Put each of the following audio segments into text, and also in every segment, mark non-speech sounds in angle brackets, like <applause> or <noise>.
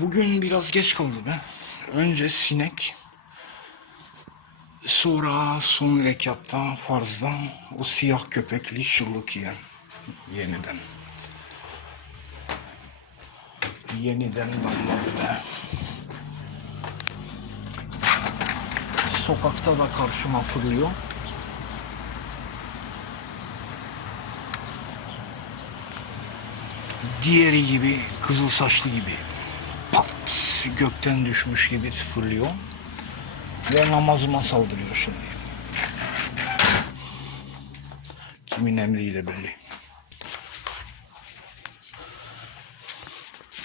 Bugün biraz geç kaldı be. Önce sinek, sonra son rekatta farzda o siyah köpekli şıllık yiyen yeniden. Yeniden damladı. Sokakta da karşıma fırlıyor. Diğeri gibi, kızıl saçlı gibi gökten düşmüş gibi fırlıyor ve namazıma saldırıyor şimdi. Kimin emriyle belli.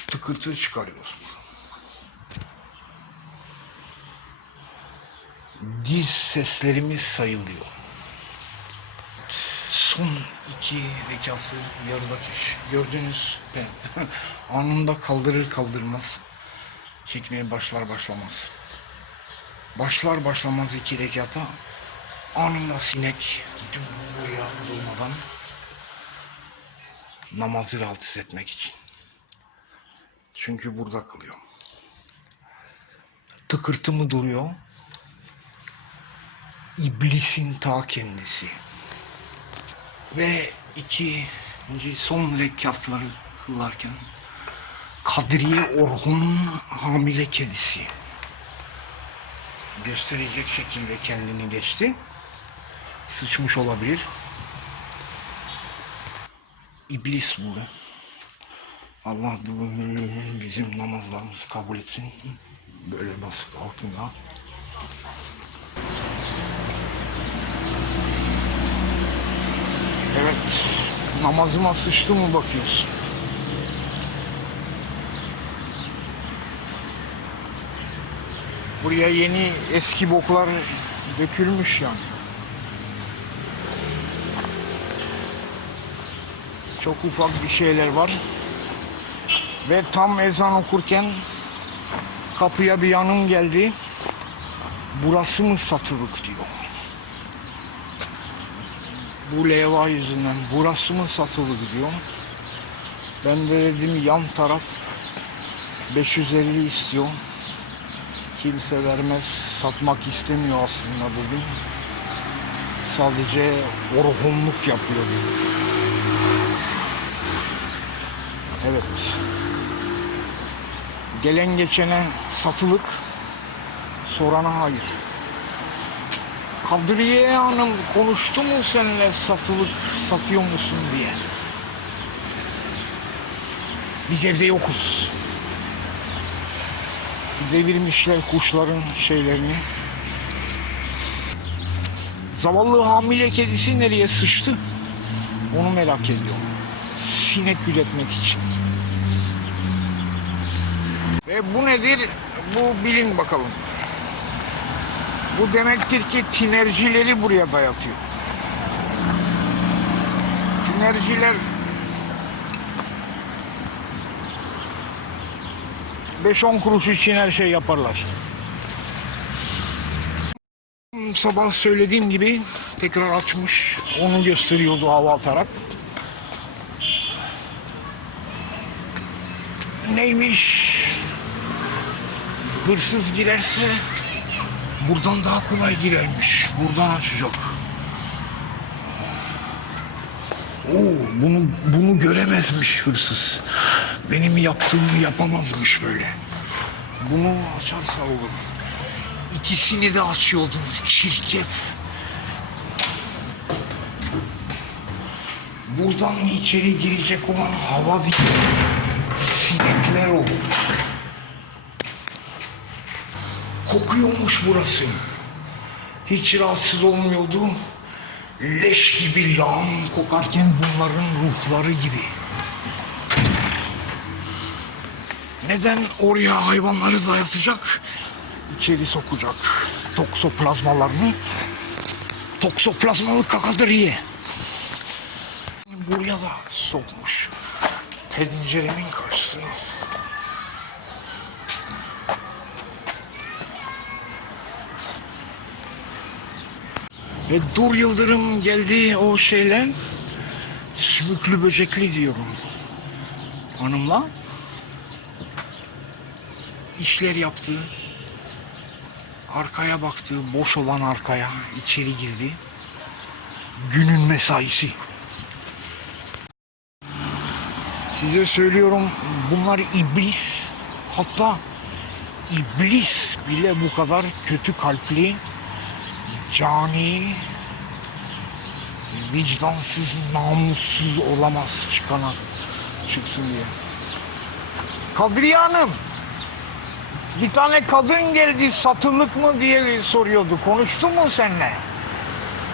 Tıkırtı çıkarıyor. Diz seslerimiz sayılıyor. Son iki rekatı yarıda. Gördüğünüz ben <laughs> anında kaldırır kaldırmaz çekmeye başlar başlamaz. Başlar başlamaz iki rekata anında sinek buraya durmadan namazı rahatsız etmek için. Çünkü burada kılıyor. Tıkırtı mı duruyor? İblisin ta kendisi ve ikinci son rekatları kılarken Kadriye Orhun'un hamile kedisi gösterecek şekilde kendini geçti. Sıçmış olabilir. İblis bu. Allah bizim namazlarımızı kabul etsin. Böyle basıp altında. Evet. Namazıma sıçtı mı bakıyorsun? Buraya yeni eski boklar dökülmüş yani. Çok ufak bir şeyler var. Ve tam ezan okurken kapıya bir yanım geldi. Burası mı satılık diyor bu leva yüzünden burası mı satılır diyor. Ben de dedim yan taraf 550 istiyor. Kimse vermez. Satmak istemiyor aslında bugün. Sadece orhunluk yapıyor. Evet. Gelen geçene satılık, sorana hayır. Kadriye Hanım konuştu mu seninle satılık satıyor musun diye. Biz evde yokuz. Devirmişler kuşların şeylerini. Zavallı hamile kedisi nereye sıçtı? Onu merak ediyorum. Sinek üretmek için. Ve bu nedir? Bu bilin bakalım. Bu demektir ki tinercileri buraya dayatıyor. Tinerciler 5-10 kuruş için her şey yaparlar. Sabah söylediğim gibi tekrar açmış. Onu gösteriyordu hava atarak. Neymiş? Hırsız girerse Buradan daha kolay girermiş. Buradan açacak. Oo, bunu bunu göremezmiş hırsız. Benim yaptığımı yapamazmış böyle. Bunu açarsa olur. İkisini de açıyordunuz çirkef. Buradan içeri girecek olan hava bir sinekler olur. Kokuyormuş burası. Hiç rahatsız olmuyordu. Leş gibi lağım kokarken bunların ruhları gibi. Neden oraya hayvanları dayatacak? İçeri sokacak toksoplazmalarını. Toksoplazmalı kakadriye. Buraya da sokmuş. Penceremin karşısına. Ve dur yıldırım geldi o şeyler. Sümüklü böcekli diyorum. Hanımla. işler yaptı. Arkaya baktı, boş olan arkaya içeri girdi. Günün mesaisi. Size söylüyorum bunlar iblis. Hatta iblis bile bu kadar kötü kalpli, cani, vicdansız, namussuz olamaz çıkana çıksın diye. Kadriye Hanım, bir tane kadın geldi satılık mı diye soruyordu. Konuştu mu seninle?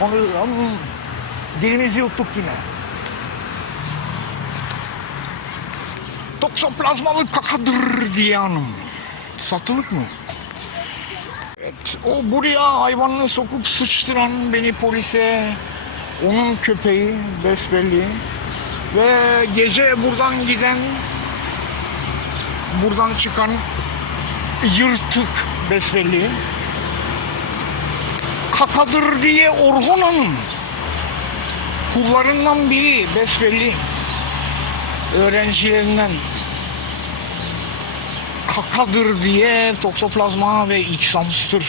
Onu, dilimizi yuttuk yine. Toksoplazmalı kakadır diye hanım. Satılık mı? Evet, o buraya hayvanını sokup sıçtıran beni polise, onun köpeği besbelli ve gece buradan giden, buradan çıkan yırtık besbelli. Kakadır diye Orhun Hanım. Kullarından biri besbelli. Öğrencilerinden. Kakadır diye toksoplazma ve iksamstır.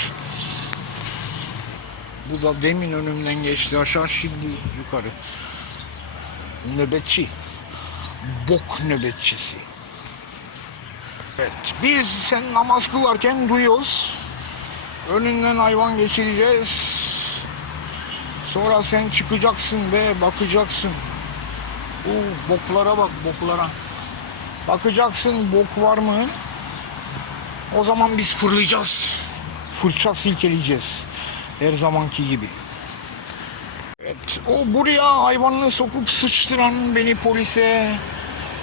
Bu da demin önümden geçti aşağı şimdi yukarı. Nöbetçi. Bok nöbetçisi. Evet. Biz sen namaz kılarken duyuyoruz. Önünden hayvan geçireceğiz. Sonra sen çıkacaksın ve bakacaksın. Bu boklara bak boklara. Bakacaksın bok var mı? O zaman biz fırlayacağız. Fırça silkeleyeceğiz. Her zamanki gibi. Evet, o buraya hayvanını sokup sıçtıran beni polise,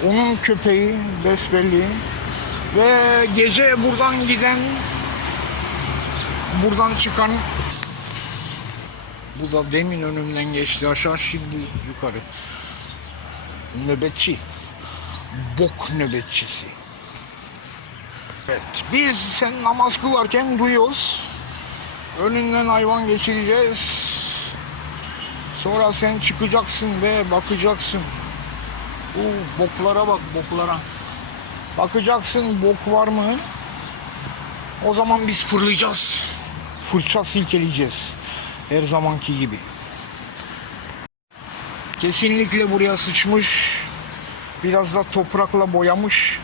onun köpeği besbelli ve gece buradan giden, buradan çıkan bu da demin önümden geçti aşağı şimdi yukarı. Nöbetçi. Bok nöbetçisi. Evet. Biz sen namaz kılarken duyuyoruz. Önünden hayvan geçireceğiz. Sonra sen çıkacaksın ve bakacaksın. Bu boklara bak boklara. Bakacaksın bok var mı? O zaman biz fırlayacağız. Fırça silkeleyeceğiz. Her zamanki gibi. Kesinlikle buraya sıçmış. Biraz da toprakla boyamış.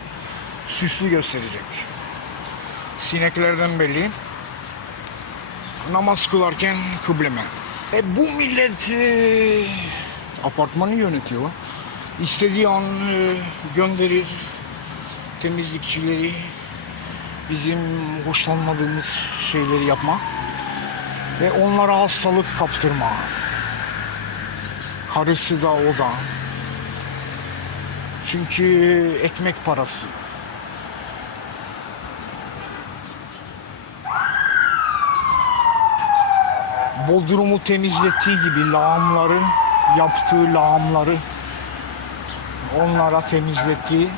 Süslü gösterecek. Sineklerden belli. Namaz kılarken kıbleme. E bu millet e, apartmanı yönetiyor. İstediği an e, gönderir temizlikçileri bizim hoşlanmadığımız şeyleri yapma ve onlara hastalık kaptırma. Karısı da o da. Çünkü ekmek parası. Bodrumu temizlettiği gibi lağımları, yaptığı lağımları onlara temizlettiği